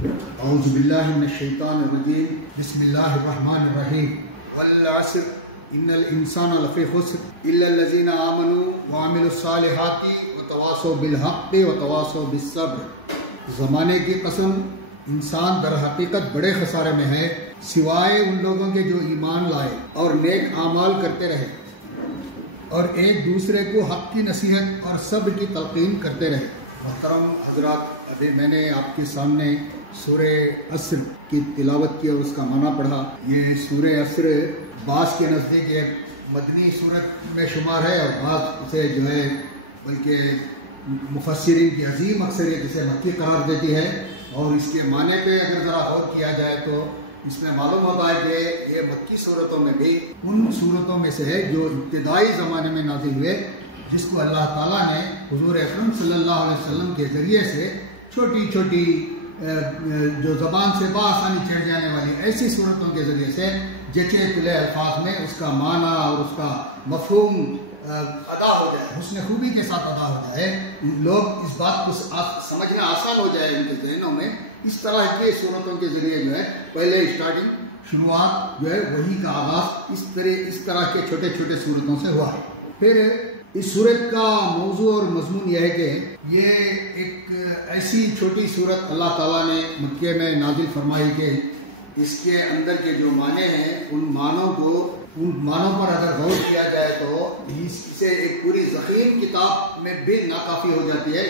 اعوذ باللہ من الشیطان الرجیم بسم اللہ الرحمن الرحیم والعصر ان الانسان لفی خسر الا الذین آمنوا وعملوا الصالحات وتواصوا بالحق وتواصوا بالصبر۔ زمانے کی قسم، انسان در حقیقت بڑے خسارے میں ہے سوائے ان لوگوں کے جو ایمان لائے اور نیک اعمال کرتے رہے اور ایک دوسرے کو حق کی نصیحت اور صبر کی تلقین کرتے رہے۔ محترم حضرات، ابھی میں نے آپ کے سامنے سورہ عصر کی تلاوت کی اور اس کا معنی پڑھا۔ یہ سورہ عصر بعض کے نزدیک ایک مدنی سورت میں شمار ہے اور بعض اسے جو ہے بلکہ مفسرین کی عظیم اکثریت اسے مکی قرار دیتی ہے، اور اس کے معنی پہ اگر ذرا غور کیا جائے تو اس میں معلوم ہوتا ہے کہ یہ مکی صورتوں میں بھی ان صورتوں میں سے ہے جو ابتدائی زمانے میں نازل ہوئے، جس کو اللہ تعالیٰ نے حضور اکرم صلی اللہ علیہ وسلم کے ذریعے سے چھوٹی چھوٹی جو زبان سے بآسانی چڑھ جانے والی ایسی صورتوں کے ذریعے سے جچے پلے الفاظ میں اس کا معنی اور اس کا مفہوم ادا ہو جائے، حسن خوبی کے ساتھ ادا ہو جائے، لوگ اس بات کو سمجھنا آسان ہو جائے ان کے ذہنوں میں۔ اس طرح کی صورتوں کے ذریعے جو ہے پہلے شروعات جو ہے وہی کا آغاز اس طرح کے چھوٹے چھوٹے صورتوں سے ہوا ہے۔ پھر اس صورت کا موضوع اور مضمون یہ ہے کہ یہ ایک ایسی چھوٹی صورت اللہ تعالیٰ نے مکے میں نازل فرمائی کہ اس کے اندر کے جو معنی ہیں ان معنوں پر اگر غور کیا جائے تو اسے ایک پوری ضخیم کتاب میں بھی ناکافی ہو جاتی ہے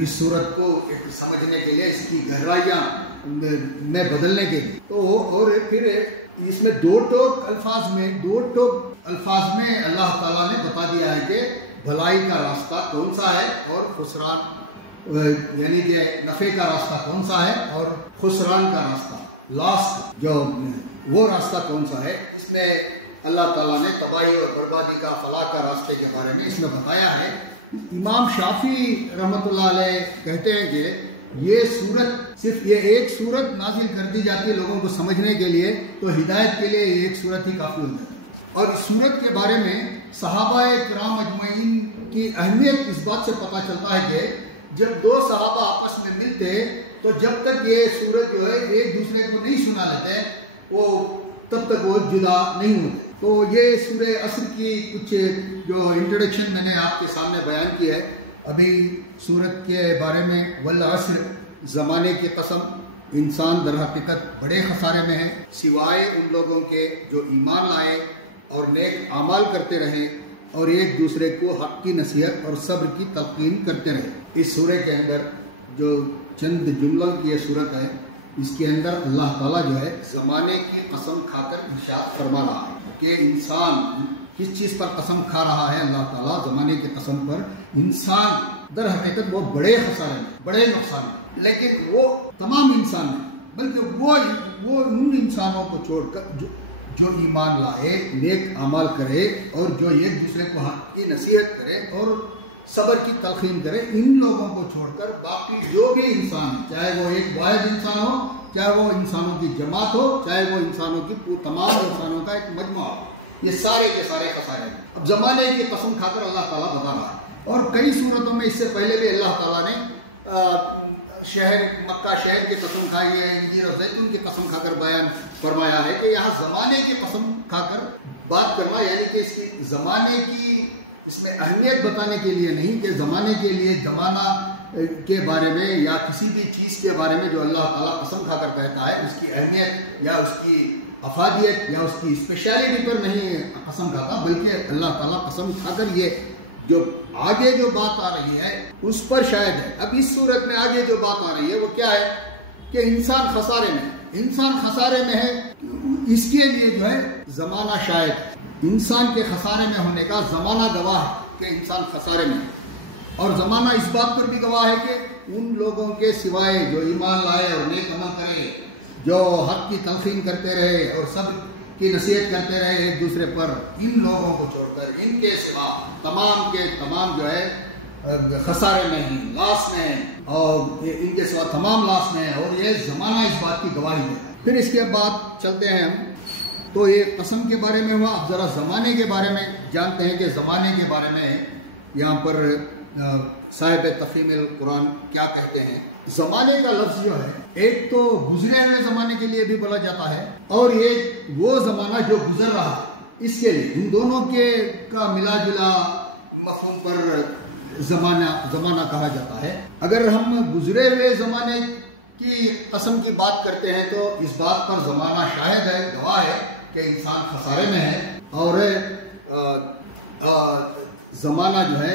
اس صورت کو سمجھنے کے لیے، اس کی گہرائیاں میں بدلنے کے لیے۔ تو اور پھر اس میں دو ٹوک الفاظ میں اللہ تعالیٰ نے بتا دیا ہے کہ بھلائی کا راستہ کون سا ہے اور خسران یعنی کہ نفع کا راستہ کون سا ہے اور خسران کا راستہ لاسٹ جو وہ راستہ کون سا ہے۔ اس میں اللہ تعالیٰ نے تباہی اور بربادی کا، فلاح کا راستے کے بارے میں اس میں بتایا ہے۔ امام شافعی رحمۃ اللہ علیہ کہتے ہیں کہ یہ صورت صرف یہ ایک صورت نازل کر دی جاتی ہے لوگوں کو سمجھنے کے لیے تو ہدایت کے لیے ایک صورت ہی کافی ہو جاتی ہے، اور اس صورت کے بارے میں صحابہ کرام اجمعین کی اہمیت اس بات سے پتہ چلتا ہے کہ جب دو صحابہ آپس میں ملتے تو جب تک یہ صورت جو ہے ایک دوسرے کو نہیں سنا لیتے وہ تب تک وہ جدا نہیں ہوتے۔ تو یہ سورہ عصر کی کچھ جو انٹروڈکشن میں نے آپ کے سامنے بیان کی ہے۔ ابھی سورت کے بارے میں والعصر، زمانے کی قسم، انسان در حقیقت بڑے خسارے میں ہے سوائے ان لوگوں کے جو ایمان لائے اور نیک اعمال کرتے رہے اور ایک دوسرے کو حق کی نصیحت اور صبر کی تلقین کرتے رہے۔ اس سورہ کے اندر جو چند جملوں کی یہ صورت ہے، اس کے اندر اللہ تعالیٰ جو ہے زمانے کی قسم کھا کر ارشاد فرما رہا ہے کہ انسان کس چیز پر قسم کھا رہا ہے۔ اللہ تعالیٰ زمانے کی قسم پر، انسان در حقیقت وہ بڑے خسارے میں، بڑے نقصان میں، لیکن وہ تمام انسان نہیں بلکہ وہ ان انسانوں کو چھوڑ کر جو ایمان لائے، نیک اعمال کرے اور جو ایک دوسرے کو حق کی نصیحت کرے اور صبر کی تلقین کرے، ان لوگوں کو چھوڑ کر باقی جو بھی انسان ہے، چاہے وہ ایک واحد انسان ہو، چاہے وہ انسانوں کی جماعت ہو، چاہے وہ انسانوں کی تمام انسانوں کا ایک مجموعہ ہو، یہ سارے کے سارے خسارے ہیں۔ اب زمانے کی قسم کھا کر اللہ تعالیٰ بتا رہا ہے، اور کئی صورتوں میں اس سے پہلے بھی اللہ تعالیٰ نے مکہ شہر کی قسم کھائی ہے، انجیر اور زیتون کی قسم کھا کر بیان فرمایا ہے کہ یہاں زمانے کی قسم کھا کر بات کرنا، یعنی کہ اس کی زمانے کی اس میں اہمیت بتانے کے لیے نہیں کہ زمانے کے لیے زمانہ کے بارے میں یا کسی بھی چیز کے بارے میں جو اللہ تعالیٰ قسم کھا کر کہتا ہے اس کی اہمیت یا اس کی افادیت یا اس کی اسپیشلٹی پر نہیں قسم کھاتا، بلکہ اللہ تعالیٰ قسم کھا کر یہ جو آگے جو بات آ رہی ہے اس پر شاید ہے۔ اب اس صورت میں آگے جو بات آ رہی ہے وہ کیا ہے کہ انسان خسارے میں ہے، اس کے لیے جو ہے زمانہ شاید ہے، انسان کے خسارے میں ہونے کا زمانہ گواہ ہے کہ انسان خسارے میں ہے، اور زمانہ اس بات پر بھی گواہ ہے کہ ان لوگوں کے سوائے جو ایمان لائے اور نیک عمل کرے، جو حق کی تلقین کرتے رہے اور صبر کی نصیحت کرتے رہے ایک دوسرے پر، ان لوگوں کو چھوڑ کر ان کے سوا تمام کے تمام جو ہے خسارے میں ہیں، لاس میں ہیں، اور ان کے سوا تمام لاس میں ہیں، اور یہ زمانہ اس بات کی گواہی ہے۔ پھر اس کے بعد چلتے ہیں ہم، تو یہ قسم کے بارے میں ہوا، اب ذرا زمانے کے بارے میں جانتے ہیں کہ زمانے کے بارے میں یہاں پر صاحب تفہیم القرآن کیا کہتے ہیں۔ زمانے کا لفظ جو ہے ایک تو گزرے ہوئے زمانے کے لیے بھی بولا جاتا ہے اور ایک وہ زمانہ جو گزر رہا ہے اس کے لیے، ان دونوں کے کا ملا جلا مفہوم پر زمانہ کہا جاتا ہے۔ اگر ہم گزرے ہوئے زمانے کی قسم کی بات کرتے ہیں تو اس بات پر زمانہ شاہد ہے، گواہ ہے کہ انسان خسارے میں ہے، اور زمانہ جو ہے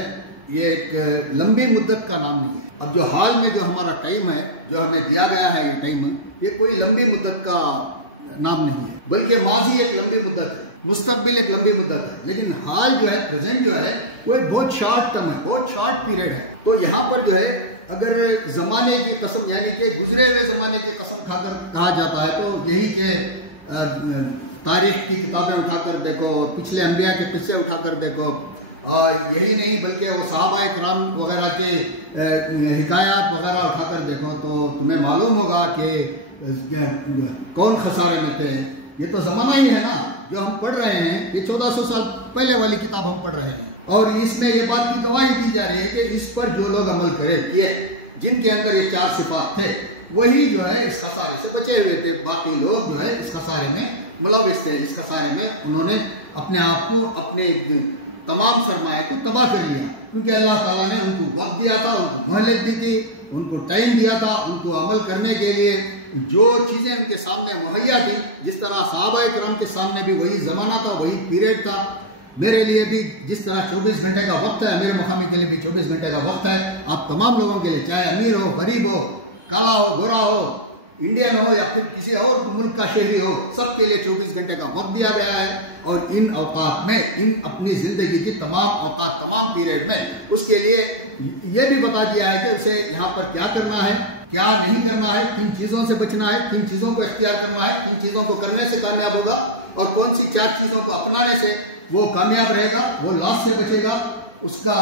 یہ ایک لمبی مدت کا نام نہیں ہے۔ اب جو حال میں جو ہمارا ٹائم ہے، جو ہمیں دیا گیا ہے یہ ٹائم، یہ کوئی لمبی مدت کا نام نہیں ہے، بلکہ ماضی ایک لمبی مدت ہے، مستقبل ایک لمبی مدت ہے، لیکن حال جو ہے، پریزنٹ جو ہے، وہ ایک بہت شارٹ ٹرم ہے، بہت شارٹ پیریڈ ہے۔ تو یہاں پر جو ہے اگر زمانے کی قسم یعنی کہ گزرے ہوئے زمانے کی قسم کھا کر کہا جاتا ہے تو یہی کہ تاریخ کی کتابیں اٹھا کر دیکھو، پچھلے انبیاء کے قصے اٹھا کر دیکھو، یہی نہیں بلکہ وہ صحابہ کرام وغیرہ کے حکایات وغیرہ اٹھا کر دیکھو تو تمہیں معلوم ہوگا کہ کون خسارے میں تھے۔ یہ تو زمانہ ہی ہے نا جو ہم پڑھ رہے ہیں، یہ 1400 سال پہلے والی کتاب ہم پڑھ رہے ہیں، اور اس میں یہ بات کی گواہی دی جا رہی ہے کہ اس پر جو لوگ عمل کرے، یہ جن کے اندر یہ 4 صفات تھے، وہی جو ہے اس خسارے سے بچے ہوئے تھے۔ باقی لوگ جو ہے اس خسارے میں ملوث تھے، اس خسارے میں انہوں نے اپنے آپ کو، اپنے تمام سرمایہ کو تباہ کر لیا، کیونکہ اللہ تعالیٰ نے ان کو وقت دیا تھا، ان کو مہلت دی تھی، ان کو ٹائم دیا تھا، ان کو عمل کرنے کے لیے جو چیزیں ان کے سامنے مہیا تھی، جس طرح صحابہ کرام کے سامنے بھی وہی زمانہ تھا، وہی پیریڈ تھا، میرے لیے بھی جس طرح 24 گھنٹے کا وقت ہے، میرے مقامی کے لیے بھی 24 گھنٹے کا وقت ہے، آپ تمام لوگوں کے لیے، چاہے امیر ہو، غریب ہو، کالا ہو، گورا ہو، انڈین ہو یا پھر کسی اور ملک کا شہری ہو، سب کے لیے 24 گھنٹے کا وقت دیا گیا ہے، اور ان اوقات میں، ان اپنی زندگی کی تمام اوقات، تمام پیریڈ میں اس کے لیے یہ بھی بتا دیا ہے کہ اسے یہاں پر کیا کرنا ہے، کیا نہیں کرنا ہے، کن چیزوں سے بچنا ہے، کن چیزوں کو اختیار کرنا ہے، کن چیزوں کو کرنے سے کامیاب ہوگا، اور کون سی 4 چیزوں کو اپنانے سے وہ کامیاب رہے گا، وہ لاس سے بچے گا، اس کا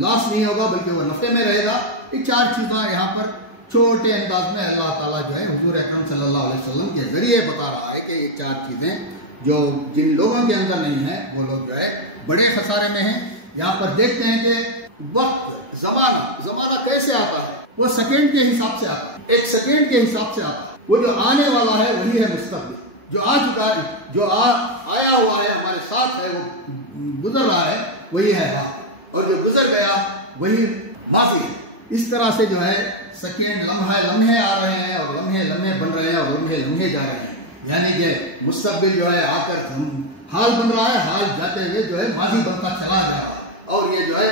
لاس نہیں ہوگا بلکہ وہ نفع میں رہے گا۔ یہ 4 چیزیں یہاں پر چھوٹے انداز میں اللہ تعالیٰ جو ہے حضور اکرم صلی اللہ علیہ وسلم کے ذریعے بتا رہا ہے کہ یہ 4 چیزیں جو جن لوگوں کے اندر نہیں ہیں وہ لوگ جو ہے بڑے خسارے میں ہیں۔ یہاں پر دیکھتے ہیں کہ وقت، زمانہ کیسے آتا ہے؟ وہ سیکنڈ کے حساب سے آتا ہے، ایک سیکنڈ کے حساب سے آتا ہے۔ وہ جو آنے والا ہے وہی ہے مستقبل، جو آ چکا ہے، جو آیا ہوا ہے، ہمارے ساتھ ہے، وہ گزر رہا ہے، وہی ہے وقت، اور جو گزر گیا وہی ماضی ہے۔ اس طرح سے جو ہے سیکنڈ، لمحے آ رہے ہیں، اور لمحے بن رہے ہیں، اور لمحے جا رہے ہیں، یعنی کہ مستقبل جو ہے آ کر حال بن رہا ہے، حال جاتے ہوئے جو ہے ماضی بنتا چلا جا رہا ہے، اور یہ جو ہے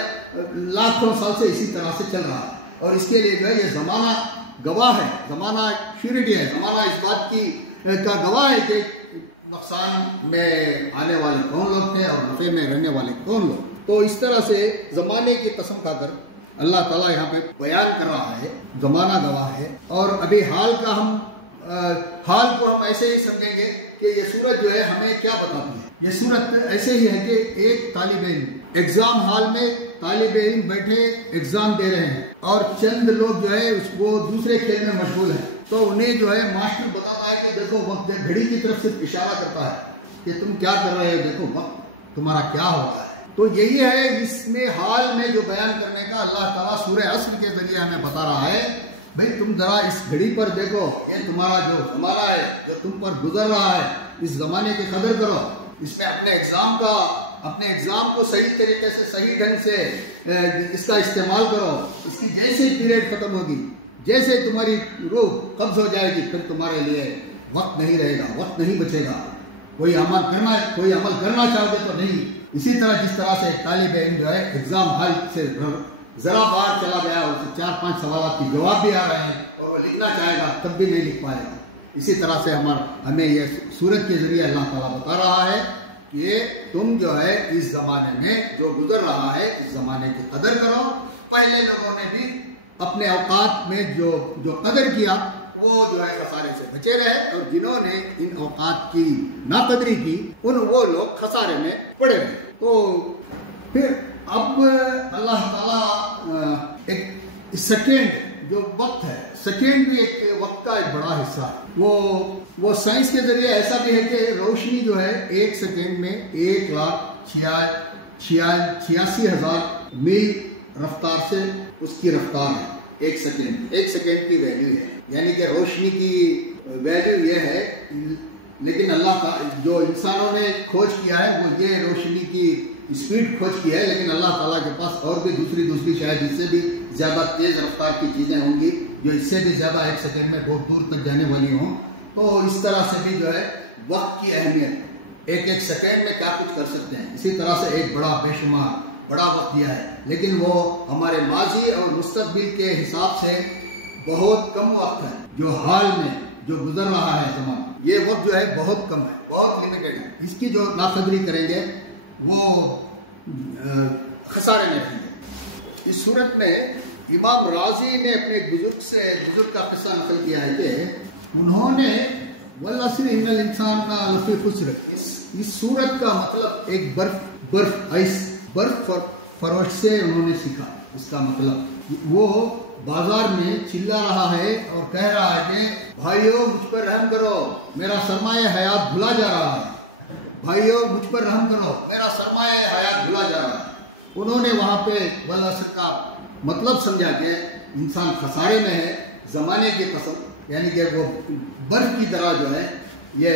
لاکھوں سال سے اسی طرح سے چل رہا ہے، اور اس کے لیے جو ہے یہ زمانہ گواہ ہے، زمانہ شیورٹی ہے، زمانہ اس بات کی کا گواہ ہے کہ نقصان میں آنے والے کون لوگ تھے اور نفع میں رہنے والے کون لوگ۔ تو اس طرح سے زمانے کی قسم کھا کر اللہ تعالیٰ یہاں پہ بیان کر رہا ہے، زمانہ گواہ ہے، اور ابھی حال کو ہم ایسے ہی سمجھیں گے کہ یہ صورت جو ہے ہمیں کیا بتاتی ہے۔ یہ صورت ایسے ہی ہے کہ ایک طالب علم ایگزام ہال میں، طالب علم بیٹھے ایگزام دے رہے ہیں، اور چند لوگ جو ہے اس کو دوسرے کھیل میں مشغول ہیں، تو انہیں جو ہے ماسٹر بتاتا ہے کہ دیکھو وقت، گھڑی کی طرف صرف اشارہ کرتا ہے کہ تم کیا کر رہے ہو، دیکھو وقت تمہارا کیا ہو رہا ہے۔ تو یہی ہے اس میں حال میں جو بیان کرنے کا اللہ تعالیٰ سورہ عصر کے ذریعے ہمیں بتا رہا ہے، بھئی تم ذرا اس گھڑی پر دیکھو، یہ تمہارا جو زمانہ ہے، جو تم پر گزر رہا ہے، اس زمانے کی قدر کرو، اس میں اپنے ایگزام کو صحیح طریقے سے، صحیح ڈھنگ سے اس کا استعمال کرو۔ اس کی جیسے پیریڈ ختم ہوگی، جیسے تمہاری روح قبض ہو جائے گی، پھر تمہارے لیے وقت نہیں رہے گا، وقت نہیں بچے گا، کوئی عمل کرنا چاہو گے تو نہیں۔ اسی طرح جس طرح سے ایک طالب علم جو ہے ایگزام ہال سے ذرا باہر چلا گیا، اور 4-5 سوالات کی جواب بھی آ رہے ہیں، اور وہ لکھنا چاہے گا تب بھی نہیں لکھ پائے گا۔ اسی طرح سے ہمیں یہ سورت کے ذریعے اللہ تعالیٰ بتا رہا ہے کہ تم جو ہے اس زمانے میں جو گزر رہا ہے، اس زمانے کی قدر کرو۔ پہلے لوگوں نے بھی اپنے اوقات میں جو قدر کیا وہ جو ہے خسارے سے بچے رہے، اور جنہوں نے ان اوقات کی ناقدری کی وہ لوگ خسارے میں پڑے رہے۔ تو پھر اب اللہ تعالیٰ ایک سیکنڈ جو وقت ہے، سیکنڈ بھی ایک وقت کا ایک بڑا حصہ ہے۔ وہ سائنس کے ذریعے ایسا بھی ہے کہ روشنی جو ہے 1 سیکنڈ میں 1,86,000 میل رفتار سے اس کی رفتار ہے، ایک سیکنڈ کی ویلیو ہے، یعنی کہ روشنی کی ویلیو یہ ہے، لیکن اللہ کا جو انسانوں نے کھوج کیا ہے وہ یہ روشنی کی اسپیڈ کھوج کی ہے، لیکن اللہ تعالیٰ کے پاس اور بھی دوسری شاید اس سے بھی زیادہ تیز رفتار کی چیزیں ہوں گی جو اس سے بھی زیادہ ایک سیکنڈ میں بہت دور تک جانے والی ہوں۔ تو اس طرح سے بھی جو ہے وقت کی اہمیت، ایک سیکنڈ میں کیا کچھ کر سکتے ہیں، اسی طرح سے ایک بے شمار بڑا وقت دیا ہے، لیکن وہ ہمارے ماضی اور مستقبل کے حساب سے بہت کم وقت ہے۔ جو حال میں جو گزر رہا ہے زمانہ، یہ وقت جو ہے بہت کم ہے، بہت لمیٹڈ ہے۔ اس کی جو ناقدری کریں گے وہ خسارے میں رہیں گے۔ اس صورت میں امام راضی نے اپنے بزرگ کا قصہ نقل کیا ہے کہ انہوں نے والعصر ان الانسان لفی خسر، اس صورت کا مطلب ایک برف فروش سے انہوں نے سیکھا۔ اس کا مطلب وہ بازار میں چلا رہا ہے اور کہہ رہا ہے کہ بھائیو مجھ پر رحم کرو، میرا سرمایہ حیات بھلا جا رہا ہے، بھائیو مجھ پر رحم کرو، میرا سرمایہ حیات بھلا جا رہا ہے۔ انہوں نے وہاں پہ والعصر کا مطلب سمجھا کہ انسان خسارے میں ہے، زمانے کی قسم، یعنی کہ وہ برف کی طرح جو ہے یہ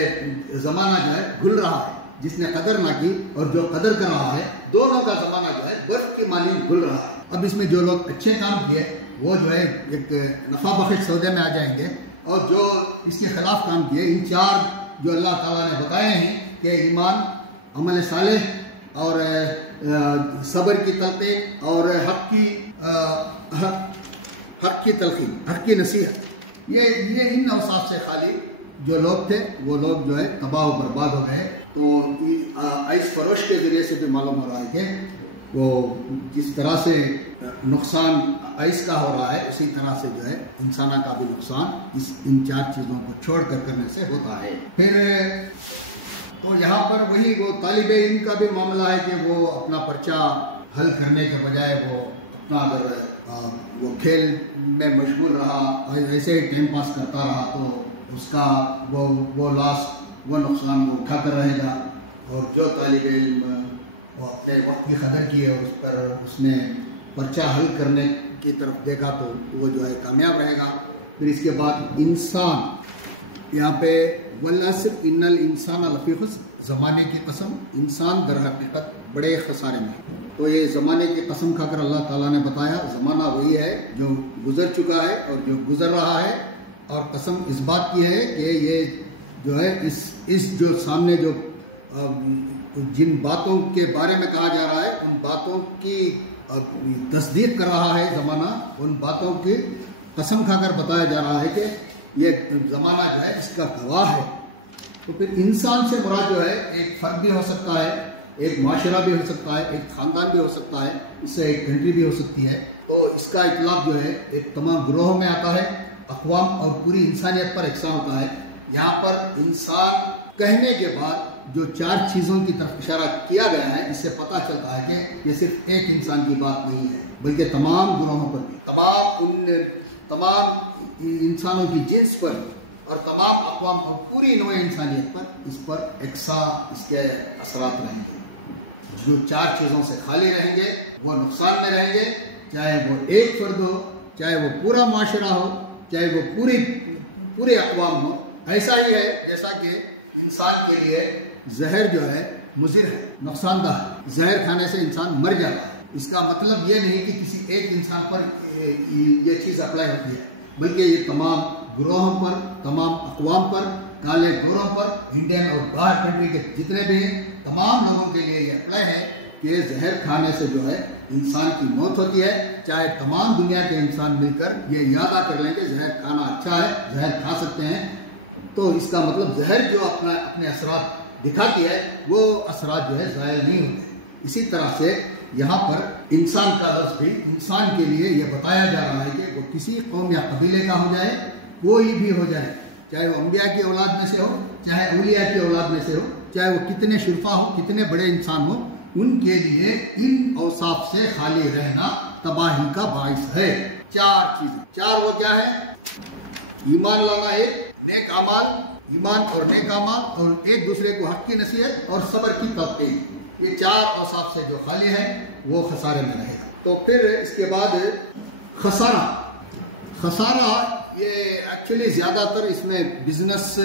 زمانہ جو ہے گھل رہا ہے، جس نے قدر نہ کی اور جو قدر کر رہا ہے، دونوں کا زمانہ جو ہے برف کی مانند گھل رہا ہے۔ اب اس میں جو لوگ اچھے کام کیے وہ جو ہے ایک نفع بخش سودے میں آ جائیں گے، اور جو اس کے خلاف کام کیے، ان چار جو اللہ تعالیٰ نے بتائے ہیں کہ ایمان، عمل صالح اور صبر کی تلقین اور حق کی تلقین، حق کی نصیحت، یہ ان اوصاف سے خالی جو لوگ تھے وہ لوگ جو ہے تباہ و برباد ہو گئے۔ تو عیش فروش کے ذریعے سے بھی معلوم ہو رہا ہے کہ وہ جس طرح سے نقصان عیش کا ہو رہا ہے، اسی طرح سے جو ہے انسانہ کا بھی نقصان ان چار چیزوں کو چھوڑ کر کرنے سے ہوتا ہے۔ پھر تو یہاں پر وہی وہ طالب علم کا بھی معاملہ ہے کہ وہ اپنا پرچہ حل کرنے کے بجائے وہ اپنا اگر وہ کھیل میں مشغول رہا، ایسے ہی ٹائم پاس کرتا رہا، تو اس کا وہ لاس، وہ نقصان وہ اٹھا کر رہے گا۔ اور جو طالب علم وہ اپنے وقت کی قدر کی ہے، اس پر اس نے پرچہ حل کرنے کی طرف دیکھا، تو وہ جو ہے کامیاب رہے گا۔ پھر اس کے بعد انسان، یہاں پہ والعصر ان الانسان لفی خسر، زمانے کی قسم، انسان در حقیقت بڑے خسارے میں ہے۔ تو یہ زمانے کی قسم کھا کر اللہ تعالیٰ نے بتایا زمانہ وہی ہے جو گزر چکا ہے اور جو گزر رہا ہے، اور قسم اس بات کی ہے کہ یہ جو ہے اس جو سامنے جو جن باتوں کے بارے میں کہا جا رہا ہے، ان باتوں کی تصدیق کر رہا ہے زمانہ، ان باتوں کی قسم کھا کر بتایا جا رہا ہے کہ یہ زمانہ جو ہے اس کا گواہ ہے۔ تو پھر انسان سے مراد جو ہے ایک فرد بھی ہو سکتا ہے، ایک معاشرہ بھی ہو سکتا ہے، ایک خاندان بھی ہو سکتا ہے، اس سے ایک کنٹری بھی ہو سکتی ہے۔ تو اس کا اطلاق جو ہے ایک تمام گروہوں میں آتا ہے، اقوام اور پوری انسانیت پر یکساں ہوتا ہے۔ یہاں پر انسان کہنے کے بعد جو چار چیزوں کی طرف اشارہ کیا گیا ہے، اس سے پتہ چلتا ہے کہ یہ صرف ایک انسان کی بات نہیں ہے، بلکہ تمام گروہوں پر بھی، تمام انسانوں کی جنس پر اور تمام اقوام اور پوری نوع انسانیت پر اس پر یکساں اس کے اثرات رہیں گے۔ جو چار چیزوں سے خالی رہیں گے وہ نقصان میں رہیں گے، چاہے وہ ایک فرد ہو، چاہے وہ پورا معاشرہ ہو، چاہے وہ پورے اقوام ہو۔ ایسا ہی ہے جیسا کہ انسان کے لیے زہر جو ہے مضر ہے، نقصان دہ ہے، زہر کھانے سے انسان مر جاتا ہے۔ اس کا مطلب یہ نہیں کہ کسی ایک انسان پر یہ چیز اپلائی ہوتی ہے، بلکہ یہ تمام گروہوں پر، تمام اقوام پر، کالے گوروں پر، انڈین اور باہر کنٹری کے جتنے بھی ہیں، تمام لوگوں کے لیے یہ اپلائی ہے کہ زہر کھانے سے جو ہے انسان کی موت ہوتی ہے۔ چاہے تمام دنیا کے انسان مل کر یہ یاد کر لیں کہ زہر کھانا اچھا ہے، زہر کھا سکتے ہیں، تو اس کا مطلب زہر جو اپنے اثرات دکھاتی ہے وہ اثرات جو ہے ظاہر نہیں ہوتے۔ اسی طرح سے یہاں پر انسان کا لفظ بھی انسان کے لیے یہ بتایا جا رہا ہے کہ وہ کسی قوم یا قبیلے کا ہو جائے، کوئی بھی ہو جائے، چاہے وہ انبیاء کی اولاد میں سے ہو، چاہے اولیاء کی اولاد میں سے ہو، چاہے وہ کتنے شرفا ہو، کتنے بڑے انسان ہو، ان کے لیے ان اوصاف سے خالی رہنا تباہی کا باعث ہے۔ چار چیزیں، چار وہ کیا ہے؟ ایمان لانا، ایک نیک اعمال، ایمان اور نیک اعمال، اور ایک دوسرے کو حق کی نصیحت اور صبر کی تلقین۔ یہ چار اوصاف سے جو خالی ہے وہ خسارے میں رہے گا۔ تو پھر اس کے بعد خسارہ، خسارہ یہ ایکچولی زیادہ تر اس میں بزنس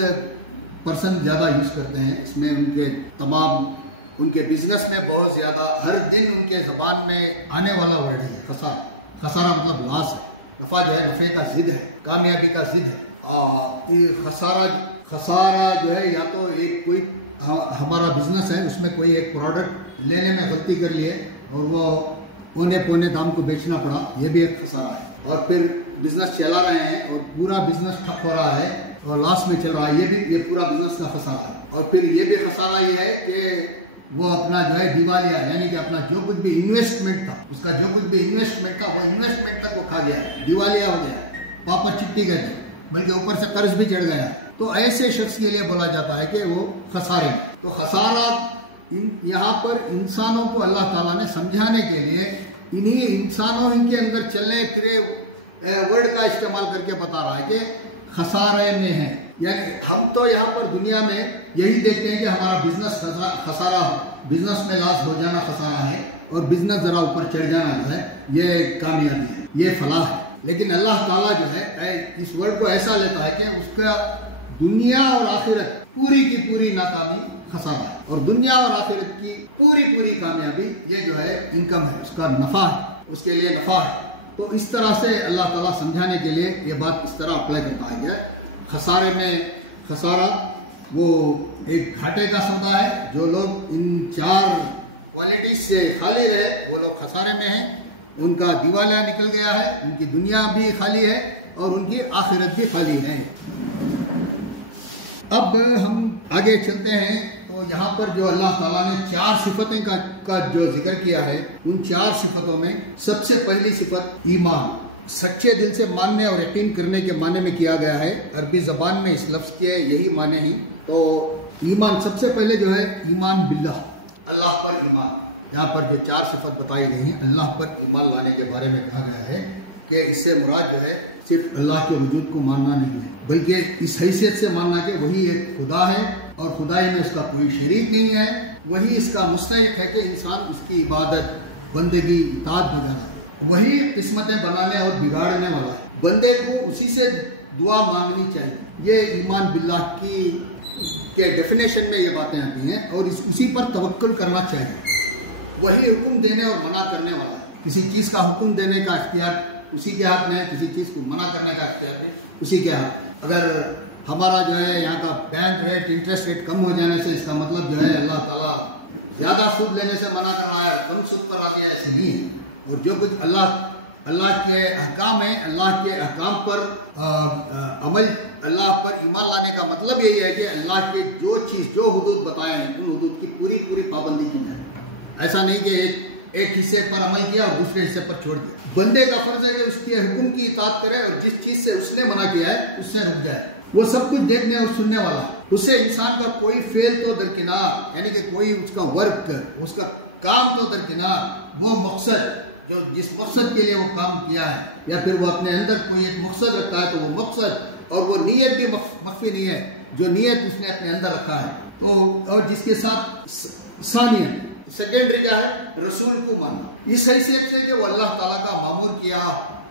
پرسن زیادہ یوز کرتے ہیں. اس میں ان کے بزنس میں بہت زیادہ ہر دن ان کے زبان میں آنے والا ورڈ ہے خسارہ. خسارہ مطلب لاس ہے. نفع جو ہے نفع کا ضد ہے, کامیابی کا ضد ہے. خسارہ جو ہے یا تو ایک کوئی ہمارا بزنس ہے, اس میں کوئی ایک پروڈکٹ لینے میں غلطی کر لیے اور وہ اونے پونے دام کو بیچنا پڑا, یہ بھی ایک خسارہ ہے. اور پھر بزنس چلا رہے ہیں اور پورا بزنس ٹھپ ہو رہا ہے اور لاس میں چل رہا ہے, یہ پورا بزنس کا خسارہ ہے. اور پھر یہ بھی خسارہ یہ ہے کہ وہ اپنا جو ہے دیوالیہ, یعنی کہ اپنا جو کچھ بھی انویسٹمنٹ تھا, اس کا جو کچھ بھی انویسٹمنٹ تھا وہ انویسٹمنٹ تک وہ کھا گیا ہے, دیوالیہ ہو گیا, پاپا چٹی کہتے ہیں, بلکہ اوپر سے قرض بھی چڑھ گیا. تو ایسے شخص کے لیے بولا جاتا ہے کہ وہ خسارے. تو خسارہ یہاں پر انسانوں کو اللہ تعالیٰ نے سمجھانے کے لیے انہی انسانوں ان کے اندر چلنے پھرے ورڈ کا استعمال کر کے بتا رہا ہے کہ خسارے میں ہے. یعنی ہم تو یہاں پر دنیا میں یہی دیکھتے ہیں کہ ہمارا بزنس خسارہ, بزنس میں لاس ہو جانا خسارہ ہے, اور بزنس ذرا اوپر چڑھ جانا جو ہے یہ کامیابی ہے, یہ فلاح ہے. لیکن اللہ تعالیٰ جو ہے اس ورڈ کو ایسا لیتا ہے کہ اس کا دنیا اور آخرت پوری کی پوری ناکامی خسارہ ہے, اور دنیا اور آخرت کی پوری کامیابی یہ جو ہے انکم ہے, اس کا نفع ہے, اس کے لیے نفع ہے. تو اس طرح سے اللہ تعالیٰ سمجھانے کے لیے یہ بات اس طرح اپلائی کرتا ہے. خسارے میں خسارہ وہ ایک گھاٹے کا سودا ہے. جو لوگ ان 4 کوالٹیز سے خالی رہے وہ لوگ خسارے میں ہیں. ان کا دیوالیہ نکل گیا ہے, ان کی دنیا بھی خالی ہے اور ان کی آخرت بھی خالی ہے. اب ہم آگے چلتے ہیں. تو یہاں پر جو اللہ تعالیٰ نے 4 صفتیں کا جو ذکر کیا ہے, ان 4 صفتوں میں سب سے پہلی صفت ایمان, سچے دل سے ماننے اور یقین کرنے کے معنی میں کیا گیا ہے. عربی زبان میں اس لفظ کے یہی معنی ہیں. تو ایمان سب سے پہلے جو ہے ایمان باللہ, اللہ پر ایمان. یہاں پر جو 4 صفت بتائی گئی ہیں, اللہ پر ایمان لانے کے بارے میں کہا گیا ہے کہ اس سے مراد جو ہے صرف اللہ کے وجود کو ماننا نہیں ہے, بلکہ اس حیثیت سے ماننا کہ وہی ایک خدا ہے اور خدائی میں اس کا کوئی شریک نہیں ہے. وہی اس کا مستحق ہے کہ انسان اس کی عبادت, بندگی, اطاعت بجانا ہے. وہی قسمتیں بنانے اور بگاڑنے والا ہے. بندے کو اسی سے دعا مانگنی چاہیے. یہ ایمان باللہ کے ڈیفینیشن میں یہ باتیں آتی ہیں, اور اسی پر توکل کرنا چاہیے. وہی حکم دینے اور منع کرنے والا ہے. کسی چیز کا حکم دینے کا اختیار اسی کے ہاتھ میں ہے, کسی چیز کو منع کرنے کا اختیار بھی اسی کے ہاتھ. اگر ہمارا جو ہے یہاں کا بینک ریٹ, انٹرسٹ ریٹ کم ہو جانے سے اس کا مطلب جو ہے اللہ تعالیٰ زیادہ سود لینے سے منع کر رہا ہے, کم سود پر آ گیا, ایسے نہیں ہے. اور جو کچھ اللہ کے احکام ہیں, اللہ کے احکام پر عمل, اللہ پر ایمان لانے کا مطلب یہی ہے کہ اللہ کے جو چیز, جو حدود بتائے ہیں, ان حدود کی پوری پابندی کی جائے. ایسا نہیں کہ ایک حصے پر عمل کیا اور دوسرے حصے پر چھوڑ دیا. بندے کا فرض ہے کہ اس کے حکم کی اطاعت کرے اور جس چیز سے اس نے منع کیا ہے اس سے رک جائے. وہ سب کچھ دیکھنے اور سننے والا ہے. اس سے انسان کا کوئی فعل تو درکنار, یعنی کہ کوئی اس کا ورک, اس کا کام تو درکنار, وہ مقصد جو جس مقصد کے لیے وہ کام کیا ہے, یا پھر وہ اپنے اندر کوئی ایک مقصد رکھتا ہے تو وہ مقصد, اور وہ نیت بھی مخفی نہیں ہے, جو نیت اس نے اپنے اندر رکھا ہے. تو اور جس کے ساتھ ثانیہ سیکنڈری کا ہے رسول کو ماننا, اس حیثیت سے کہ وہ اللہ تعالیٰ کا مامور کیا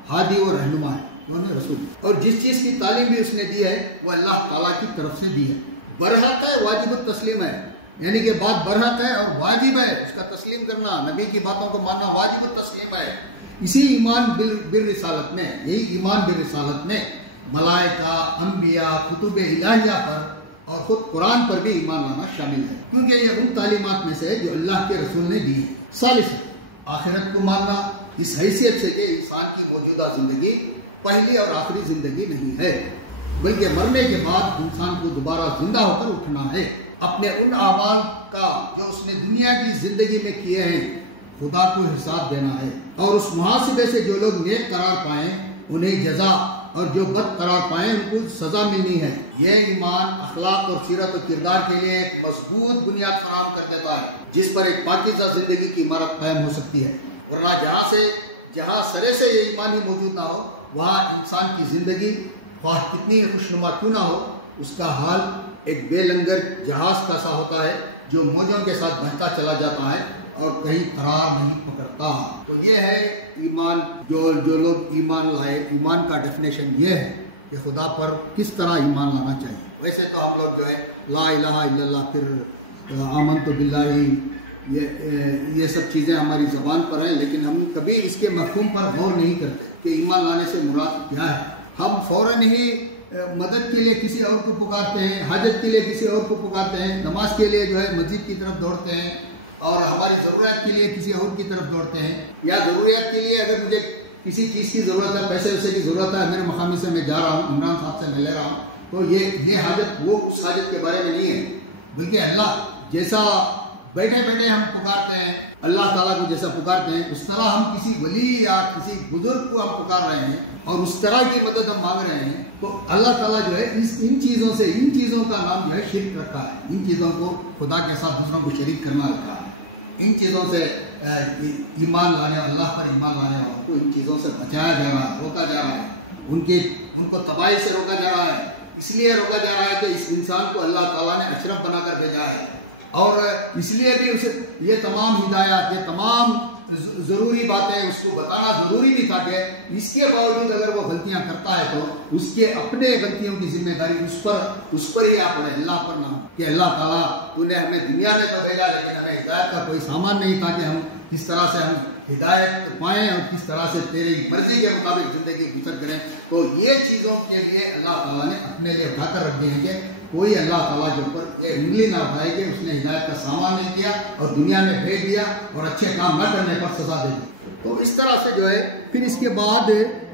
ہادی اور رہنما ہے, انہوں نے رسول. اور جس چیز کی تعلیم بھی اس نے دی ہے وہ اللہ تعالیٰ کی طرف سے دی ہے. برحق ہے, واجب التسلیم ہے, یعنی کہ بات برحق ہے اور واجب ہے اس کا تسلیم کرنا, نبی کی باتوں کو ماننا واجب التسلیم ہے. اسی ایمان بالرسالت میں, یہی ایمان بالرسالت میں ملائکہ, انبیاء, کتب الہیہ پر اور خود قرآن پر بھی ایمان لانا شامل ہے, کیونکہ یہ ان تعلیمات میں سے ہے جو اللہ کے رسول نے دی ہے. ثالث, آخرت کو ماننا, اس حیثیت سے کہ انسان کی موجودہ زندگی پہلی اور آخری زندگی نہیں ہے, بلکہ مرنے کے بعد انسان کو دوبارہ زندہ ہو کر اٹھنا ہے. اپنے ان اعمال کا جو اس نے دنیا کی زندگی میں کیے ہیں خدا کو حساب دینا ہے, اور اس محاسبے سے جو لوگ نیک قرار پائیں انہیں جزا, اور جو بد قرار پائیں ان کو سزا ملنی ہے. یہ ایمان اخلاق اور سیرت و کردار کے لیے ایک مضبوط بنیاد فراہم کر دیتا ہے جس پر ایک پاکیزہ زندگی کی عمارت قائم ہو سکتی ہے. ورنہ جہاں سرے سے یہ ایمان ہی موجود نہ ہو, وہاں انسان کی زندگی خواہ کتنی خوشنما کیوں نہ ہو, اس کا حال ایک بے لنگر جہاز کا سا ہوتا ہے جو موجوں کے ساتھ بہتا چلا جاتا ہے اور کہیں قرار نہیں پکڑتا. تو یہ ہے ایمان. جو لوگ ایمان لائے, ایمان کا ڈیفینیشن یہ ہے کہ خدا پر کس طرح ایمان لانا چاہیے. ویسے تو ہم لوگ جو ہے لا الہ الا اللہ, پھر آمنت باللہ, یہ سب چیزیں ہماری زبان پر ہیں, لیکن ہم کبھی اس کے مفہوم پر غور نہیں کرتے کہ ایمان لانے سے مراد کیا ہے. ہم فوراً ہی مدد کے لیے کسی اور کو پکارتے ہیں, حاجت کے لیے کسی اور کو پکارتے ہیں, نماز کے لیے جو ہے مسجد کی طرف دوڑتے ہیں, اور ہماری ضرورت کے لیے کسی اور کی طرف دوڑتے ہیں. یا ضروریات کے لیے اگر مجھے کسی چیز کی ضرورت ہے, پیسے ویسے کی ضرورت ہے, میرے مقامی سے میں جا رہا ہوں, عمران صاحب سے میں لے رہا ہوں, تو یہ حاجت وہ اس حاجت کے بارے میں نہیں ہے, بلکہ اللہ جیسا بیٹھے بیٹھے ہم پکارتے ہیں, اللہ تعالیٰ کو جیسا پکارتے ہیں, اس طرح ہم کسی ولی یا کسی بزرگ کو ہم پکار رہے ہیں اور اس طرح کی مدد ہم مانگ رہے ہیں. تو اللہ تعالیٰ جو ہے ان چیزوں کا نام جو ہے شرک رکھا ہے. ان چیزوں کو خدا کے ساتھ دوسروں کو شریک کرنا رکھا ہے. ان چیزوں سے ایمان لانے, اللہ پر ایمان لانے والوں کو ان چیزوں سے بچایا جا رہا ہے, روکا جا رہا ہے, ان کو تباہی سے روکا جا رہا ہے. اس لیے روکا جا رہا ہے کہ اس انسان کو اللہ تعالیٰ نے اشرف بنا کر بھیجا ہے, اور اس لیے بھی اسے یہ تمام ہدایات, یہ تمام ضروری باتیں اس کو بتانا ضروری بھی تھا کہ اس کے باوجود اگر وہ غلطیاں کرتا ہے تو اس کے اپنے غلطیوں کی ذمہ داری اس پر ہی آپ پڑے, اللہ پر نہ, کہ اللہ تعالیٰ تو نے ہمیں دنیا میں تو بھیجا, لیکن ہمیں ہدایت کا کوئی سامان نہیں تھا کہ ہم کس طرح سے ہم ہدایت پائیں اور کس طرح سے تیری مرضی کے مطابق زندگی گزر کریں. تو یہ چیزوں کے لیے اللہ تعالیٰ نے اپنے لیے اٹھا کر رکھ دی ہے کہ کوئی اللہ تعالیٰ کے اوپر یہ انگلی نہ اٹھائے کہ اس نے ہدایت کا سامان نہیں کیا اور دنیا میں بھیج دیا اور اچھے کام نہ کرنے پر سزا دے دی. تو اس طرح سے جو ہے پھر اس کے بعد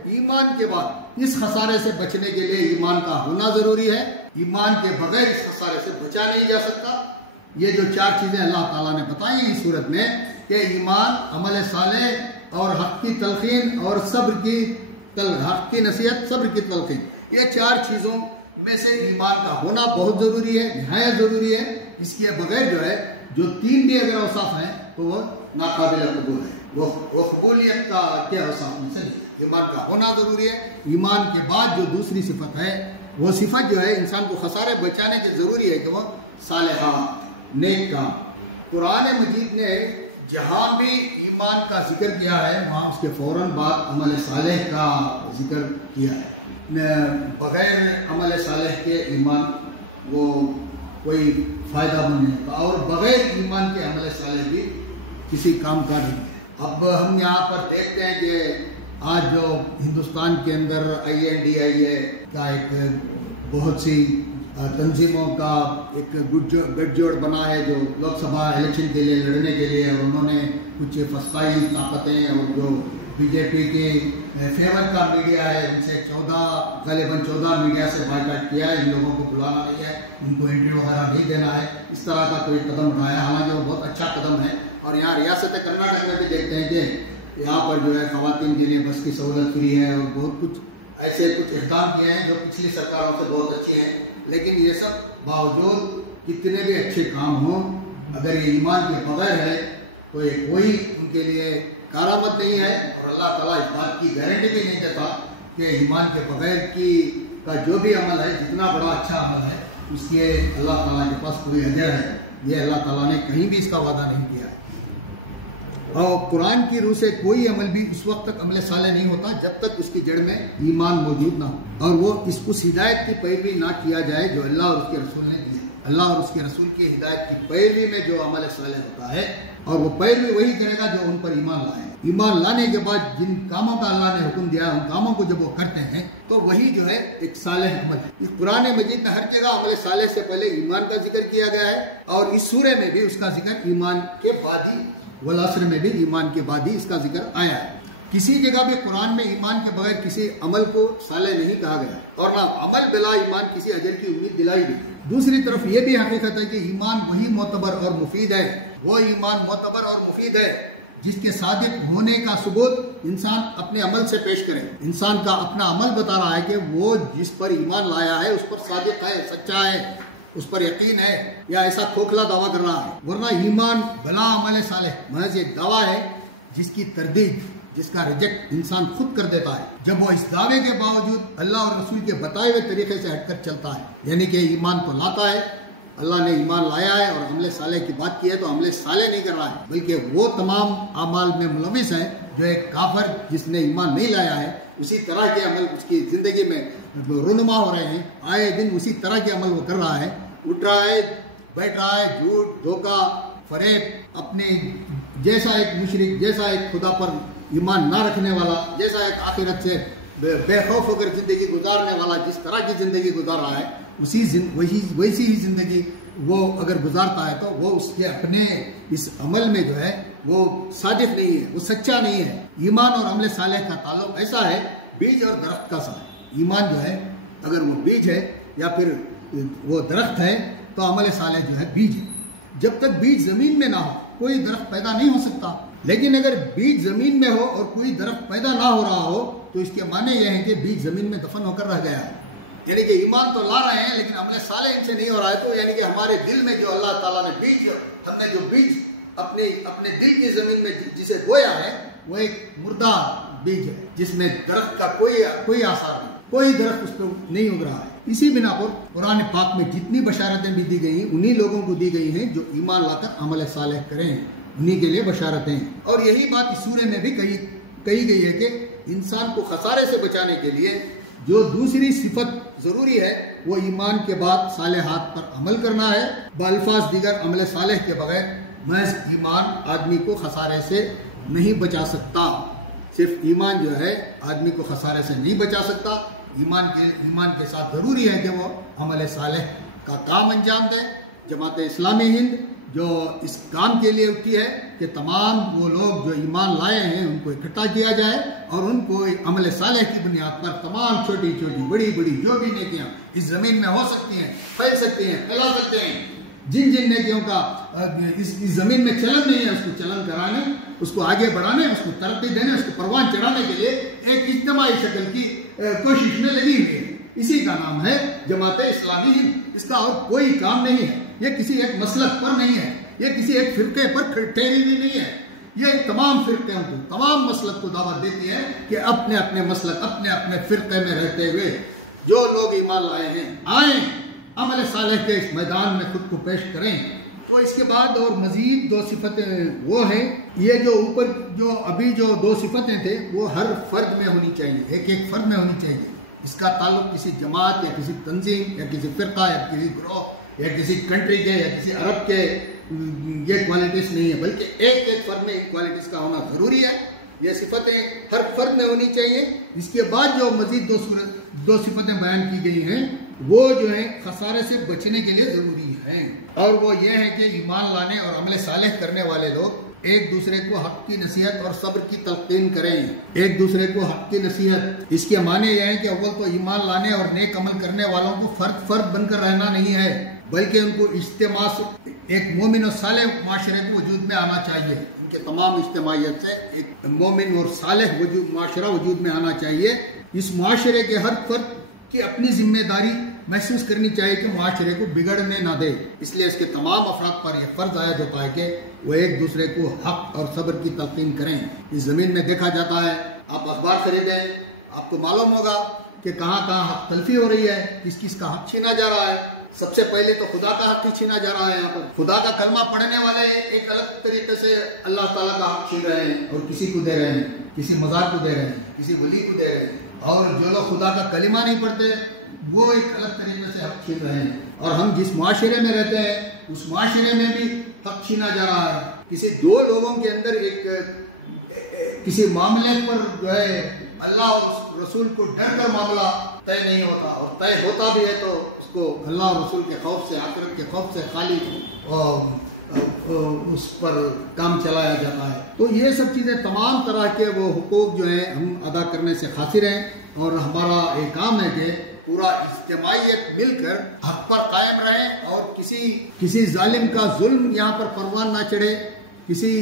ایمان کے بعد اس خسارے سے بچنے کے لیے ایمان کا ہونا ضروری ہے. ایمان کے بغیر اس خسارے سے بچا نہیں جا سکتا. یہ جو 4 چیزیں اللہ تعالیٰ نے بتائی اس صورت میں کہ ایمان, عمل صالح اور حق کی تلقین اور حق کی نصیحت, صبر کی تلقین, یہ 4 چیزوں میں سے ایمان کا ہونا بہت ضروری ہے, نہایت ضروری ہے. اس کے بغیر جو ہے جو 3 بھی اگر اوصاف ہیں تو وہ ناقابل قبول ہے. وہ قبولیت کا کیا اوصاف میں سے ایمان کا ہونا ضروری ہے. ایمان کے بعد جو دوسری صفت ہے, وہ صفت جو ہے انسان کو خسارے بچانے کی ضروری ہے کہ وہ صالحہ, نیک کام. قرآن مجید نے جہاں بھی ایمان کا ذکر کیا ہے وہاں اس کے فوراً بعد عمل صالح کا ذکر کیا ہے. بغیر عمل صالح کے ایمان وہ کوئی فائدہ مند نہیں ہوتا, اور بغیر ایمان کے عمل صالح بھی کسی کام کا نہیں ہے. اب ہم یہاں پر دیکھتے ہیں کہ آج جو ہندوستان کے اندر INDIA کا ایک بہت سی تنظیموں کا ایک گٹھ جوڑ بنا ہے جو لوک سبھا الیکشن کے لیے لڑنے کے لیے, اور انہوں نے کچھ فسطائی طاقتیں اور جو BJP کے فیور کا میڈیا ہے ان سے غالباً 14 میڈیا سے بائیکاٹ کیا ہے. ان لوگوں کو بلانا نہیں ہے, ان کو انٹرویو وغیرہ نہیں دینا ہے, اس طرح کا کوئی قدم اٹھایا. حالانکہ وہ بہت اچھا قدم ہے. اور یہاں ریاست کرناٹک میں بھی دیکھتے ہیں کہ یہاں پر جو ہے خواتین کے لیے بس کی سہولت فری ہے, اور بہت کچھ ایسے اقدام کیے ہیں جو پچھلی سرکاروں سے بہت اچھے ہیں. لیکن یہ سب باوجود کتنے بھی اچھے کام ہوں, اگر یہ ایمان کے بغیر ہے تو یہ کوئی ان کے لیے کارآمد نہیں ہے. اور اللہ تعالیٰ اس بات کی گارنٹی بھی نہیں دیتا کہ ایمان کے بغیر کا جو بھی عمل ہے, جتنا بڑا اچھا عمل ہے, اس کے اللہ تعالیٰ کے پاس کوئی اجر ہے. یہ اللہ تعالیٰ نے کہیں بھی اس کا وعدہ نہیں کیا ہے. اور قرآن کی روح سے کوئی عمل بھی اس وقت تک عمل صالح نہیں ہوتا جب تک اس کی جڑ میں ایمان موجود نہ ہو, اور وہ اس ہدایت کی پیروی نہ کیا جائے جو اللہ اور اس کے رسول نے دی ہے. اللہ اور اس کے رسول کی ہدایت کی پیروی میں جو عمل صالح ہوتا ہے, اور وہ پیروی وہی کرے گا جو ان پر ایمان لائے. ایمان لانے کے بعد جن کاموں کا اللہ نے حکم دیا, ان کاموں کو جب وہ کرتے ہیں تو وہی جو ہے ایک صالح عمل ہے. قرآن مجید میں ہر جگہ عمل صالح سے پہلے ایمان کا ذکر کیا گیا ہے, اور اس سورہ میں بھی اس کا ذکر ایمان کے بعد ہی, والعصر میں بھی ایمان کے بعد ہی اس کا ذکر آیا ہے. کسی جگہ بھی قرآن میں ایمان کے بغیر کسی عمل کو صالح نہیں کہا گیا, اور نہ عمل بلا ایمان کسی اجر کی امید دلائی گئی. دوسری طرف یہ بھی حقیقت ہے کہ ایمان وہی معتبر اور مفید ہے, وہ ایمان معتبر اور مفید ہے جس کے صادق ہونے کا ثبوت انسان اپنے عمل سے پیش کرے. انسان کا اپنا عمل بتا رہا ہے کہ وہ جس پر ایمان لایا ہے اس پر صادق ہے, سچا ہے, اس پر یقین ہے, یا ایسا کھوکھلا دعویٰ کر رہا ہے. ورنہ ایمان بلا عمل صالح محض ایک دعویٰ ہے جس کی تردید, جس کا ریجیکٹ انسان خود کر دیتا ہے جب وہ اس دعوے کے باوجود اللہ اور رسول کے بتائے ہوئے طریقے سے ہٹ کر چلتا ہے. یعنی کہ ایمان تو لاتا ہے اللہ نے ایمان لایا ہے اور عمل صالح کی بات کی ہے تو عمل صالح نہیں کر رہا ہے، بلکہ وہ تمام اعمال میں ملوث ہیں جو ایک کافر جس نے ایمان نہیں لایا ہے اسی طرح کے عمل اس کی زندگی میں رونما ہو رہے ہیں. آئے دن اسی طرح کے عمل وہ کر رہا ہے، اٹھ رہا ہے، بیٹھ رہا ہے، جھوٹ، دھوکہ، فریب، اپنے جیسا ایک مشرک، جیسا ایک خدا پر ایمان نہ رکھنے والا، جیسا ایک آخرت سے بے خوف ہو کر زندگی گزارنے والا جس طرح کی زندگی گزار رہا ہے ویسی ہی زندگی وہ اگر گزارتا ہے تو وہ اس کے اپنے اس عمل میں جو ہے وہ صادق نہیں ہے، وہ سچا نہیں ہے. ایمان اور عمل صالح کا تعلق ایسا ہے بیج اور درخت کا سا ہے. ایمان جو ہے اگر وہ بیج ہے یا پھر وہ درخت ہے تو عمل صالح جو ہے بیج ہے. جب تک بیج زمین میں نہ ہو کوئی درخت پیدا نہیں ہو سکتا، لیکن اگر بیج زمین میں ہو اور کوئی درخت پیدا نہ ہو رہا ہو تو اس کے معنی یہ ہے کہ بیج زمین میں دفن ہو کر رہ گیا ہے. یعنی کہ ایمان تو لا رہے ہیں لیکن عمل صالح ان سے نہیں ہو رہا ہے. تو یعنی کہ ہمارے دل میں جو اللہ تعالیٰ نے بیج، ہم نے جو بیج اپنے دل کی زمین میں جسے بویا ہے وہ ایک مردہ بیج ہے جس میں درخت کا کوئی آثار نہیں، کوئی درخت اس پر نہیں اگ رہا ہے. اسی بنا پر قرآن پاک میں جتنی بشارتیں بھی دی گئی ہیں انہی لوگوں کو دی گئی ہیں جو ایمان لا کر عمل صالح کریں، انہی کے لیے بشارتیں. اور یہی بات اس سورہ میں بھی کہی گئی ہے کہ انسان کو خسارے سے بچانے کے لیے جو دوسری صفت ضروری ہے وہ ایمان کے بعد صالحات پر عمل کرنا ہے. بالفاظ دیگر عمل صالح کے بغیر محض ایمان آدمی کو خسارے سے نہیں بچا سکتا. صرف ایمان جو ہے آدمی کو خسارے سے نہیں بچا سکتا. ایمان کے ساتھ ضروری ہے کہ وہ عمل صالح کا کام انجام دے. جماعت اسلامی ہند جو اس کام کے لیے اٹھی ہے کہ تمام وہ لوگ جو ایمان لائے ہیں ان کو اکٹھا کیا جائے اور ان کو عمل صالح کی بنیاد پر تمام چھوٹی چھوٹی بڑی بڑی جو بھی نیکیاں اس زمین میں ہو سکتی ہیں، پھیل سکتی ہیں، پھیلا سکتے ہیں، جن نیکیوں کا اس زمین میں چلن نہیں ہے اس کو چلن کرانے، اس کو آگے بڑھانے، اس کو ترقی دینے، اس کو پروان چڑھانے کے لیے ایک اجتماعی شکل کی کوشش میں لگی ہوئی ہے. اسی کا نام ہے جماعت اسلامی ہند. اس کا اور کوئی کام نہیں ہے. یہ کسی ایک مسلک پر نہیں ہے، یہ کسی ایک فرقے پر ٹھہری ہوئی نہیں ہے. یہ تمام فرقوں کو، تمام مسلک کو دعوت دیتی ہے کہ اپنے اپنے مسلک، اپنے اپنے فرقے میں رہتے ہوئے جو لوگ ایمان لائے ہیں آئیں، عمل صالح کے اس میدان میں خود کو پیش کریں. تو اس کے بعد اور مزید دو صفتیں وہ ہیں، یہ جو اوپر جو ابھی جو دو صفتیں تھے وہ ہر فرد میں ہونی چاہیے، ایک ایک فرد میں ہونی چاہیے. اس کا تعلق کسی جماعت یا کسی تنظیم یا کسی فرقہ یا کسی گروہ یا کسی کنٹری کے یا کسی عرب کے یہ کوالٹیز نہیں ہے، بلکہ ایک ایک فرد میں ان کوالٹیز کا ہونا ضروری ہے. یہ صفتیں ہر فرد میں ہونی چاہیے. اس کے بعد جو مزید دو صفتیں بیان کی گئی ہیں وہ جو ہیں خسارے سے بچنے کے لیے ضروری ہیں، اور وہ یہ ہے کہ ایمان لانے اور عمل صالح کرنے والے لوگ ایک دوسرے کو حق کی نصیحت اور صبر کی تلقین کریں. ایک دوسرے کو حق کی نصیحت، اس کے معنی یہ ہے کہ اول تو ایمان لانے اور نیک عمل کرنے والوں کو فرد بن کر رہنا نہیں ہے، بلکہ ان کو اجتماع ایک مومن اور صالح معاشرے کو وجود میں آنا چاہیے. ان کے تمام اجتماعیت سے ایک مومن اور صالح معاشرہ وجود میں آنا چاہیے. اس معاشرے کے ہر فرد کی اپنی ذمہ داری محسوس کرنی چاہیے کہ معاشرے کو بگڑنے نہ دے. اس لیے اس کے تمام افراد پر یہ فرض عائد ہوتا ہے کہ وہ ایک دوسرے کو حق اور صبر کی تلقین کریں. اس زمین میں دیکھا جاتا ہے، آپ اخبار خریدیں آپ کو معلوم ہوگا کہ کہاں کہاں حق تلفی ہو رہی ہے، کس کا حق چھینا جا رہا ہے. سب سے پہلے تو خدا کا حق ہی چھینا جا رہا ہے. یہاں پر خدا کا کلمہ پڑھنے والے ایک الگ طریقے سے اللہ تعالیٰ کا حق چھین رہے ہیں اور کسی کو دے رہے ہیں، کسی مزار کو دے رہے ہیں، کسی ولی کو دے رہے ہیں. اور جو لوگ خدا کا کلمہ نہیں پڑھتے وہ ایک الگ طریقے سے حق چھین رہے ہیں. اور ہم جس معاشرے میں رہتے ہیں اس معاشرے میں بھی حق چھینا جا رہا ہے. کسی دو لوگوں کے اندر کسی معاملے پر جو ہے اللہ اور رسول کو ڈر کر معاملہ طے نہیں ہوتا، اور طے ہوتا بھی ہے تو اس کو اللہ اور رسول کے خوف سے، آخرت کے خوف سے خالی اس پر کام چلایا جاتا ہے. تو یہ سب چیزیں تمام طرح کے وہ حقوق جو ہیں ہم ادا کرنے سے قاصر ہیں، اور ہمارا ایک کام ہے کہ پورا اجتماعیت مل کر حق پر قائم رہے اور کسی ظالم کا ظلم یہاں پر پروان نہ چڑھے، کسی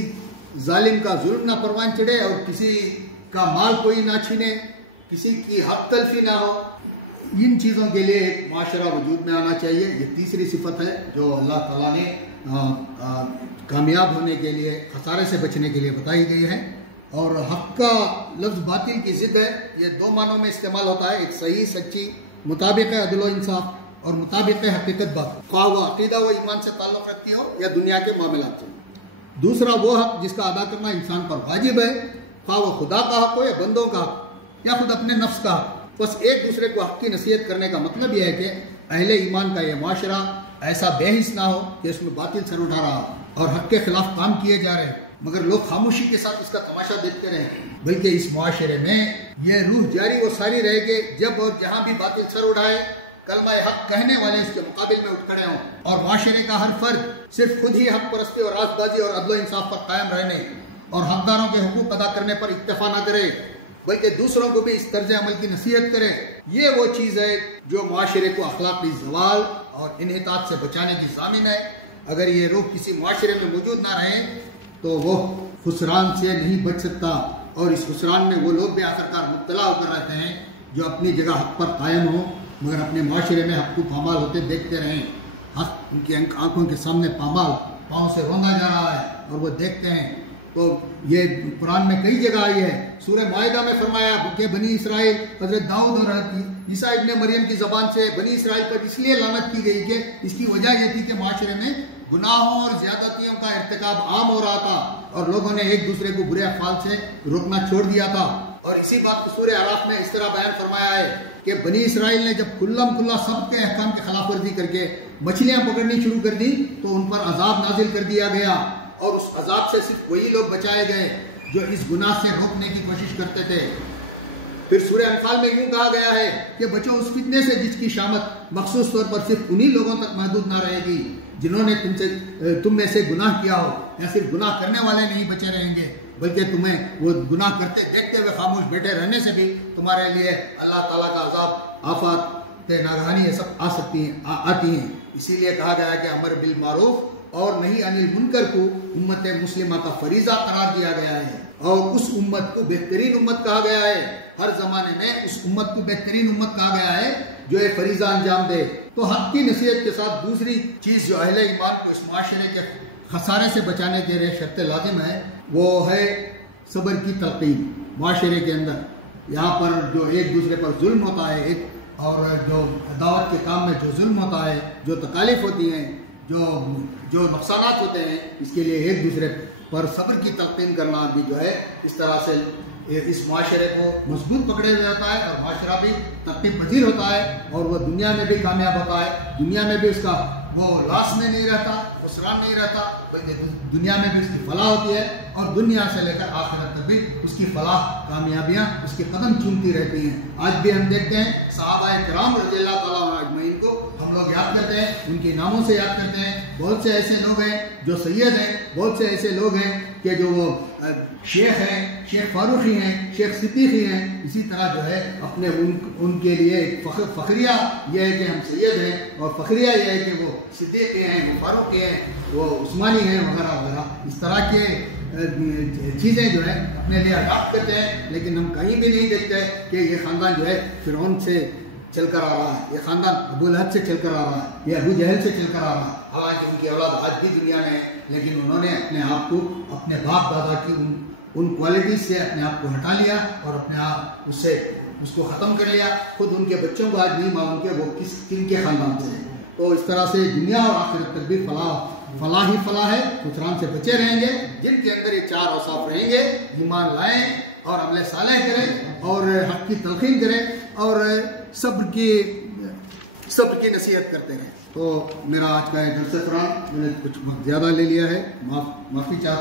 ظالم کا ظلم نہ پروان چڑھے، اور کسی کا مال کوئی نہ چھینے، کسی کی حق تلفی نہ ہو. ان چیزوں کے لیے ایک معاشرہ وجود میں آنا چاہیے. یہ تیسری صفت ہے جو اللہ تعالیٰ نے کامیاب ہونے کے لیے، خسارے سے بچنے کے لیے بتائی گئی ہے. اور حق کا لفظ باطل کی ضد ہے. یہ دو معنوں میں استعمال ہوتا ہے، ایک صحیح سچی مطابق ہے عدل و انصاف، اور مطابق حقیقت بات، خواہ وہ عقیدہ و ایمان سے تعلق رکھتی ہو یا دنیا کے معاملات سے۔ دوسرا وہ حق جس کا ادا کرنا انسان پر واجب ہے، خواہ وہ خدا کا حق ہو یا بندوں کا حق یا خود اپنے نفس کا حق۔ بس ایک دوسرے کو حق کی نصیحت کرنے کا مطلب یہ ہے کہ اہل ایمان کا یہ معاشرہ ایسا بے حس نہ ہو کہ اس میں باطل سر اٹھا رہا ہو اور حق کے خلاف کام کیے جا رہے ہیں، مگر لوگ خاموشی کے ساتھ اس کا تماشا دیکھتے رہیں، بلکہ اس معاشرے میں یہ روح جاری و ساری رہے کہ جب اور جہاں بھی باطل سر اٹھائے، کلمہ حق کہنے والے اس کے مقابل میں اٹھ کھڑے ہوں، اور معاشرے کا ہر فرد صرف خود ہی حق پرستی اور راست بازی اور عدل و انصاف پر قائم رہنے اور حقداروں کے حقوق ادا کرنے پر اکتفا نہ کرے، بلکہ دوسروں کو بھی اس طرز عمل کی نصیحت کرے۔ یہ وہ چیز ہے جو معاشرے کو اخلاقی زوال اور انحطاط سے بچانے کی ضامن ہے۔ اگر یہ روح کسی معاشرے میں موجود نہ رہے تو وہ خسران سے نہیں بچ سکتا، اور اس خسران میں وہ لوگ بھی آخرکار مبتلا ہو کر رہتے ہیں جو اپنی جگہ حق پر قائم ہوں مگر اپنے معاشرے میں حق کو پامال ہوتے دیکھتے رہیں۔ حق ان کی آنکھوں کے سامنے پامال، پاؤں سے روندا جا رہا ہے اور وہ دیکھتے ہیں۔ تو یہ قرآن میں کئی جگہ آئی ہے۔ سورہ مائدہ میں فرمایا کہ بنی اسرائیل، حضرت داؤد اور عیسیٰ ابن مریم کی زبان سے بنی اسرائیل پر اس لیے لعنت کی گئی کہ اس کی وجہ یہ تھی کہ معاشرے میں گناہوں اور زیادتیوں کا ارتکاب عام ہو رہا تھا اور لوگوں نے ایک دوسرے کو برے افعال سے روکنا چھوڑ دیا تھا۔ اور اسی بات کو سورہ اعراف میں اس طرح بیان فرمایا ہے کہ بنی اسرائیل نے جب کھلا سب کے احکام کی خلاف ورزی کر کے مچھلیاں پکڑنی شروع کر دی تو ان پر عذاب نازل کر دیا گیا، اور اس عذاب سے صرف وہی لوگ بچائے گئے جو اس گناہ سے روکنے کی کوشش کرتے تھے۔ پھر سورہ انفال میں یوں کہا گیا ہے کہ بچو اس فتنے سے جس کی شامت مخصوص طور پر صرف انہی لوگوں تک محدود نہ رہے گی جنہوں نے تم میں سے گناہ کیا ہو، یا صرف گناہ کرنے والے نہیں بچے رہیں گے بلکہ تمہیں وہ گناہ کرتے دیکھتے ہوئے خاموش بیٹھے رہنے سے بھی تمہارے لیے اللہ تعالیٰ کا عذاب، آفات، ناگہانی یہ سب آتی ہیں۔ اسی لیے کہا گیا ہے کہ امر بالمعروف اور نہیں عن المنکر کو امت مسلمہ کا فریضہ قرار دیا گیا ہے، اور اس امت کو بہترین امت کہا گیا ہے۔ ہر زمانے میں اس امت کو بہترین امت کہا گیا ہے جو یہ فریضہ انجام دے۔ تو حق کی نصیحت کے ساتھ دوسری چیز جو اہل ایمان کو اس معاشرے کے خسارے سے بچانے کے لیے شرط لازم ہے وہ ہے صبر کی تلقین۔ معاشرے کے اندر یہاں پر جو ایک دوسرے پر ظلم ہوتا ہے، اور جو دعوت کے کام میں جو ظلم ہوتا ہے، جو تکالیف ہوتی ہیں، جو نقصانات ہوتے ہیں، اس کے لیے ایک دوسرے پر صبر کی تلقین کرنا بھی جو ہے اس طرح سے اس معاشرے کو مضبوط پکڑے ہوئے ہوتا ہے، اور معاشرہ بھی ترقی پذیر ہوتا ہے، اور وہ دنیا میں بھی کامیاب ہوتا ہے۔ دنیا میں بھی اس کا وہ لاس میں نہیں رہتا، خسران نہیں رہتا، بلکہ دنیا میں بھی اس کی فلاح ہوتی ہے، اور دنیا سے لے کر آخرت تک بھی اس کی فلاح، کامیابیاں اس کے قدم چومتی رہتی ہیں۔ آج بھی ہم دیکھتے ہیں صحابہ کرام رضی اللہ تعالیٰ عنہ اجمعین کو ہم لوگ یاد کرتے ہیں، ان کے ناموں سے یاد کرتے ہیں۔ بہت سے ایسے لوگ ہیں جو سید ہیں، بہت سے ایسے لوگ ہیں کہ جو وہ شیخ ہیں، شیخ فاروقی ہیں، شیخ صدیقی ہیں۔ اسی طرح جو ہے اپنے ان کے لیے فخریہ یہ ہے کہ ہم سید ہیں، اور فخریہ یہ ہے کہ وہ صدیقی ہیں، وہ فاروقی ہیں، وہ عثمانی ہیں، وغیرہ وغیرہ۔ اس طرح کے چیزیں جو ہے اپنے لیے اڈاپٹ کرتے ہیں، لیکن ہم کہیں بھی نہیں دیکھتے کہ یہ خاندان جو ہے فرعون سے چل کر آ رہا ہے، یہ خاندان ابو لہب سے چل کر آ رہا ہے، یہ ابو جہل سے چل کر آ رہا ہے۔ حالانکہ ان کی اولاد آج بھی دنیا میں ہے، لیکن انہوں نے اپنے آپ کو اپنے باپ دادا کی ان کوالٹیز سے اپنے آپ کو ہٹا لیا اور اپنے آپ اس کو ختم کر لیا۔ خود ان کے بچوں کو آج نہیں معلوم کہ وہ کن کے خاندان سے ہیں۔ تو اس طرح سے دنیا اور آخرت تک بھی فلاح ہی فلاح ہے۔ خسران سے بچے رہیں گے جن کے اندر یہ چار اوصاف رہیں گے، ایمان لائیں اور عمل صالح کریں اور حق کی تلقین کریں اور صبر کی نصیحت کرتے رہیں۔ تو میرا آج کا یہ درس قرآن میں نے کچھ وقت زیادہ لے لیا ہے، معافی چاہتا ہوں۔